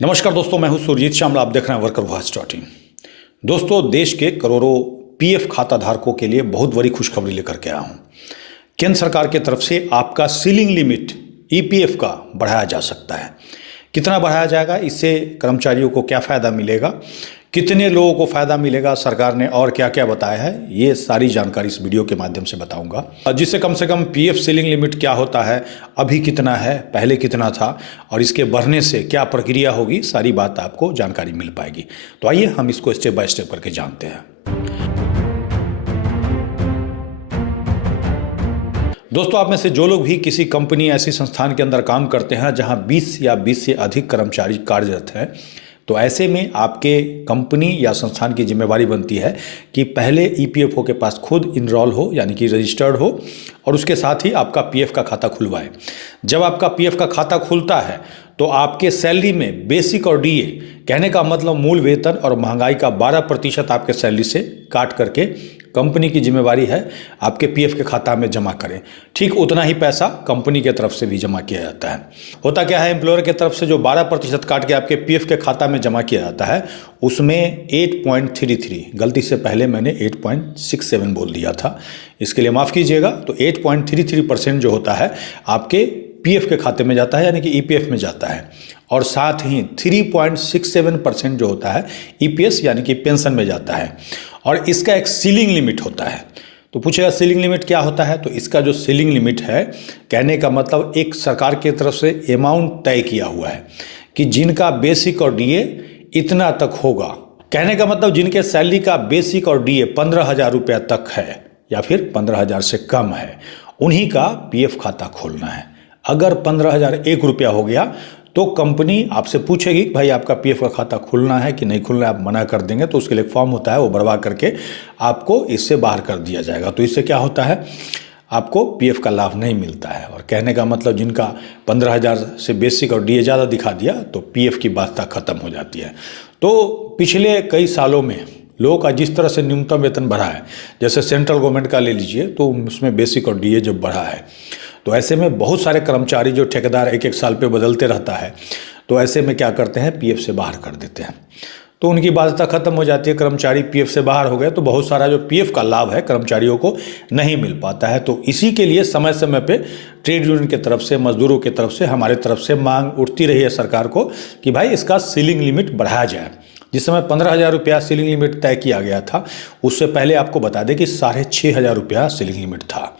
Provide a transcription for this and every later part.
नमस्कार दोस्तों, मैं हूं सुरजीत श्यामला। आप देख रहे हैं वर्कर वॉइस .in। दोस्तों, देश के करोड़ों पीएफ खाता धारकों के लिए बहुत बड़ी खुशखबरी लेकर के आया हूं। केंद्र सरकार की तरफ से आपका सीलिंग लिमिट ईपीएफ का बढ़ाया जा सकता है। कितना बढ़ाया जाएगा, इससे कर्मचारियों को क्या फ़ायदा मिलेगा, कितने लोगों को फ़ायदा मिलेगा, सरकार ने और क्या क्या बताया है, ये सारी जानकारी इस वीडियो के माध्यम से बताऊंगा। जिससे कम से कम पीएफ सीलिंग लिमिट क्या होता है, अभी कितना है, पहले कितना था और इसके बढ़ने से क्या प्रक्रिया होगी, सारी बात आपको जानकारी मिल पाएगी। तो आइए हम इसको स्टेप बाय स्टेप करके जानते हैं। दोस्तों, आप में से जो लोग भी किसी कंपनी ऐसी संस्थान के अंदर काम करते हैं जहां 20 या 20 से अधिक कर्मचारी कार्यरत हैं, तो ऐसे में आपके कंपनी या संस्थान की जिम्मेवारी बनती है कि पहले ईपीएफओ के पास खुद इनरोल हो, यानी कि रजिस्टर्ड हो, और उसके साथ ही आपका पीएफ का खाता खुलवाए। जब आपका पीएफ का खाता खुलता है तो आपके सैलरी में बेसिक और डीए, कहने का मतलब मूल वेतन और महंगाई का 12% आपके सैलरी से काट करके कंपनी की जिम्मेवारी है आपके पीएफ के खाता में जमा करें। ठीक उतना ही पैसा कंपनी के तरफ से भी जमा किया जाता है। होता क्या है, एम्प्लॉयर के तरफ से जो 12% काट के आपके पीएफ के खाता में जमा किया जाता है, उसमें 8.33, गलती से पहले मैंने 8.67 बोल दिया था, इसके लिए माफ़ कीजिएगा। तो 8.33% जो होता है आपके पीएफ के खाते में जाता है, यानी कि ईपीएफ में जाता है, और साथ ही 3.67% जो होता है ईपीएस यानी कि पेंशन में जाता है। और इसका एक सीलिंग लिमिट होता है। तो पूछेगा सीलिंग लिमिट क्या होता है, तो इसका जो सीलिंग लिमिट है, कहने का मतलब एक सरकार की तरफ से अमाउंट तय किया हुआ है कि जिनका बेसिक और डीए इतना तक होगा, कहने का मतलब जिनके सैलरी का बेसिक और डीए 15,000 रुपया तक है या फिर 15,000 से कम है, उन्हीं का पीएफ खाता खोलना है। अगर 15,001 रुपया हो गया तो कंपनी आपसे पूछेगी कि भाई आपका पीएफ का खाता खुलना है कि नहीं खुलना है। आप मना कर देंगे तो उसके लिए फॉर्म होता है, वो भरवा करके आपको इससे बाहर कर दिया जाएगा। तो इससे क्या होता है, आपको पीएफ का लाभ नहीं मिलता है। और कहने का मतलब जिनका 15,000 से बेसिक और डीए ज़्यादा दिखा दिया तो पीएफ की बाध्यता खत्म हो जाती है। तो पिछले कई सालों में लोगों का जिस तरह से न्यूनतम वेतन बढ़ा है, जैसे सेंट्रल गवर्नमेंट का ले लीजिए, तो उसमें बेसिक और डीए जब बढ़ा है तो ऐसे में बहुत सारे कर्मचारी, जो ठेकेदार एक साल पे बदलते रहता है, तो ऐसे में क्या करते हैं, पीएफ से बाहर कर देते हैं। तो उनकी बाध्यता खत्म हो जाती है। कर्मचारी पीएफ से बाहर हो गए तो बहुत सारा जो पीएफ का लाभ है कर्मचारियों को नहीं मिल पाता है। तो इसी के लिए समय समय पे ट्रेड यूनियन की तरफ से, मजदूरों की तरफ से, हमारे तरफ से मांग उठती रही है सरकार को कि भाई इसका सीलिंग लिमिट बढ़ाया जाए। जिस समय 15,000 रुपया सीलिंग लिमिट तय किया गया था, उससे पहले आपको बता दें कि 6,500 रुपया सीलिंग लिमिट था।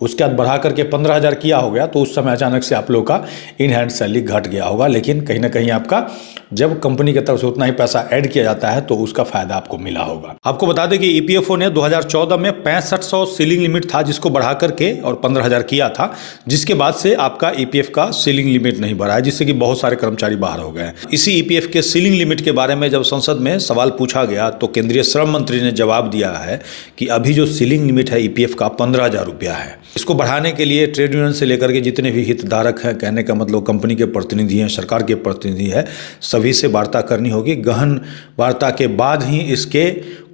उसके बाद बढ़ा करके 15,000 किया हो गया, तो उस समय अचानक से आप लोगों का इन हैंड सैलरी घट गया होगा। लेकिन कहीं ना कहीं आपका जब कंपनी की तरफ से उतना ही पैसा ऐड किया जाता है तो उसका फायदा आपको मिला होगा। आपको बता दें कि ईपीएफओ ने 2014 में 6500 सीलिंग लिमिट था जिसको बढ़ा करके और 15,000 किया था, जिसके बाद से आपका ईपीएफ का सीलिंग लिमिट नहीं बढ़ा है, जिससे कि बहुत सारे कर्मचारी बाहर हो गए। इसी ईपीएफ के सीलिंग लिमिट के बारे में जब संसद में सवाल पूछा गया तो केंद्रीय श्रम मंत्री ने जवाब दिया है कि अभी जो सीलिंग लिमिट है ईपीएफ का 15,000 रुपया है। इसको बढ़ाने के लिए ट्रेड यूनियन से लेकर के जितने भी हितधारक हैं, कहने का मतलब कंपनी के प्रतिनिधि हैं, सरकार के प्रतिनिधि हैं, सभी से वार्ता करनी होगी। गहन वार्ता के बाद ही इसके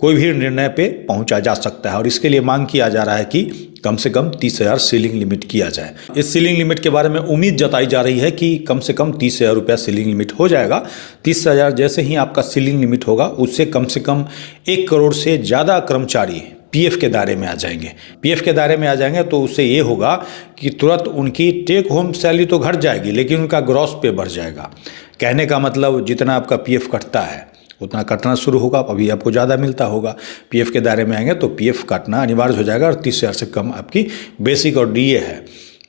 कोई भी निर्णय पे पहुंचा जा सकता है। और इसके लिए मांग किया जा रहा है कि कम से कम 30,000 सीलिंग लिमिट किया जाए। इस सीलिंग लिमिट के बारे में उम्मीद जताई जा रही है कि कम से कम 30,000 रुपया सीलिंग लिमिट हो जाएगा। 30,000 जैसे ही आपका सीलिंग लिमिट होगा, उससे कम से कम 1 करोड़ से ज़्यादा कर्मचारी पीएफ के दायरे में आ जाएंगे। पीएफ के दायरे में आ जाएंगे तो उससे ये होगा कि तुरंत उनकी टेक होम सैलरी तो घट जाएगी, लेकिन उनका ग्रॉस पे बढ़ जाएगा। कहने का मतलब जितना आपका पीएफ कटता है उतना कटना शुरू होगा। अभी आपको ज़्यादा मिलता होगा, पीएफ के दायरे में आएंगे तो पीएफ काटना अनिवार्य हो जाएगा। और 30,000 से कम आपकी बेसिक और डीए है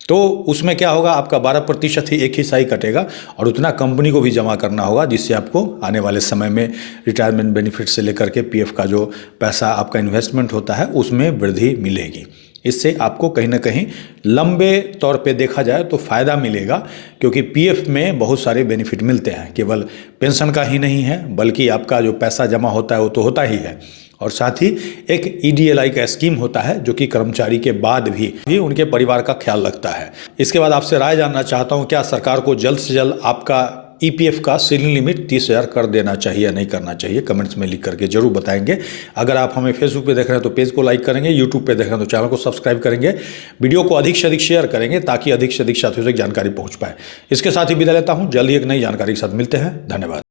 तो उसमें क्या होगा, आपका 12% ही एक हिस्सा ही कटेगा और उतना कंपनी को भी जमा करना होगा, जिससे आपको आने वाले समय में रिटायरमेंट बेनिफिट से लेकर के पीएफ का जो पैसा आपका इन्वेस्टमेंट होता है उसमें वृद्धि मिलेगी। इससे आपको कहीं ना कहीं लंबे तौर पे देखा जाए तो फ़ायदा मिलेगा, क्योंकि पीएफ में बहुत सारे बेनिफिट मिलते हैं। केवल पेंशन का ही नहीं है, बल्कि आपका जो पैसा जमा होता है वो तो होता ही है, और साथ ही एक ईडीएलआई का स्कीम होता है जो कि कर्मचारी के बाद भी उनके परिवार का ख्याल रखता है। इसके बाद आपसे राय जानना चाहता हूँ, क्या सरकार को जल्द से जल्द आपका ईपीएफ का सीलिंग लिमिट 30,000 कर देना चाहिए या नहीं करना चाहिए, कमेंट्स में लिख करके जरूर बताएंगे। अगर आप हमें फेसबुक पे देख रहे हैं तो पेज को लाइक करेंगे, यूट्यूब पे देख रहे हैं तो चैनल को सब्सक्राइब करेंगे, वीडियो को अधिक से अधिक शेयर करेंगे ताकि अधिक से अधिक साथियों तक जानकारी पहुंच पाए। इसके साथ ही विदा लेता हूं, जल्द ही एक नई जानकारी के साथ मिलते हैं। धन्यवाद।